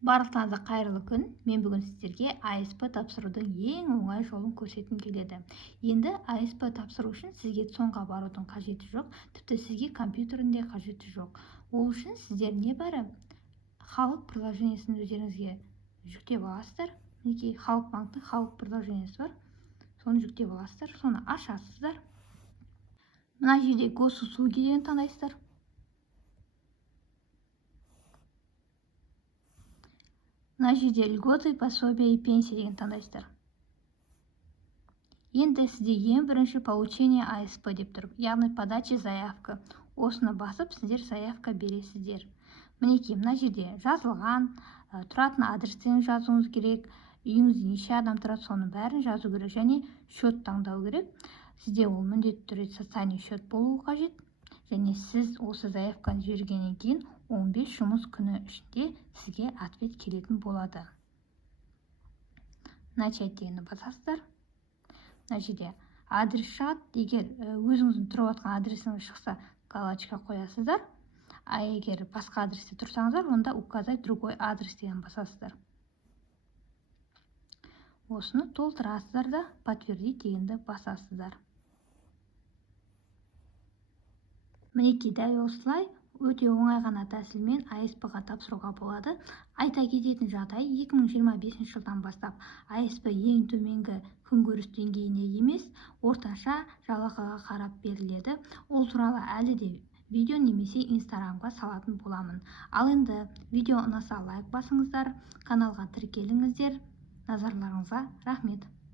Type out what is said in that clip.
Барлықтарыңызға қайырлы күн. Мен бүгін сіздерге ASP тапсырудың ең оңай жолын көрсеткім келеді. Енді ASP тапсыру үшін сізге цон-ға барудың қажеті жоқ, тіпті сізге компьютердің де қажеті жоқ. Ол үшін сіздер небәрі халық приложениесін өздеріңізге жүктеп аласыздар. Мінекей халық банктың халық приложениесі бар. Соны жүктеп аласыздар, соны ашасыздар. Мына жерде госуслуги деген таңдайсыздар. Мына жерде льготы, пособия и пенсия деген таңдайсыздар. Енді сізде ең бірінші получение ASP деп тұр, яғни подача заявка. Осыны басып, сіздер заявка бересіздер. Мінекей, мына жерде жазылған, тұратын адрестерін жазуыңыз керек, үйіңізде неше адам тұрады, соның бәрін жазу керек, және счет таңдау керек. Сізде ол міндетті түрде социальный счет болуы қажет. Және сіз осы заявканы жібергеннен кейін 15 жұмыс күні ішінде сізге ответ келетін болады. Начать дегенді басасыздар. Мына жерде адрес шығады. Егер өзіңіздің тұрып жатқан адресіңіз шықса, галочка қоясыздар. А егер басқа адресте тұрсаңыздар, онда указать другой адрес деген басасыздар. Осыны толтырасыздар да подтвердить дегенді басасыздар. Мінекей, дәл осылай өте оңай ғана тәсілмен ASP-ға тапсыруға болады. Айта кететін жағдай, 2025 жылдан бастап ASP ең төменгі күнкөріс деңгейіне емес, орташа жалақыға қарап беріледі. Ол туралы әлі де видео немесе Instagramға салатын боламын. Ал енді видео ұнаса лайк басыңыздар, каналға тіркеліңіздер. Назарларыңызға рахмет.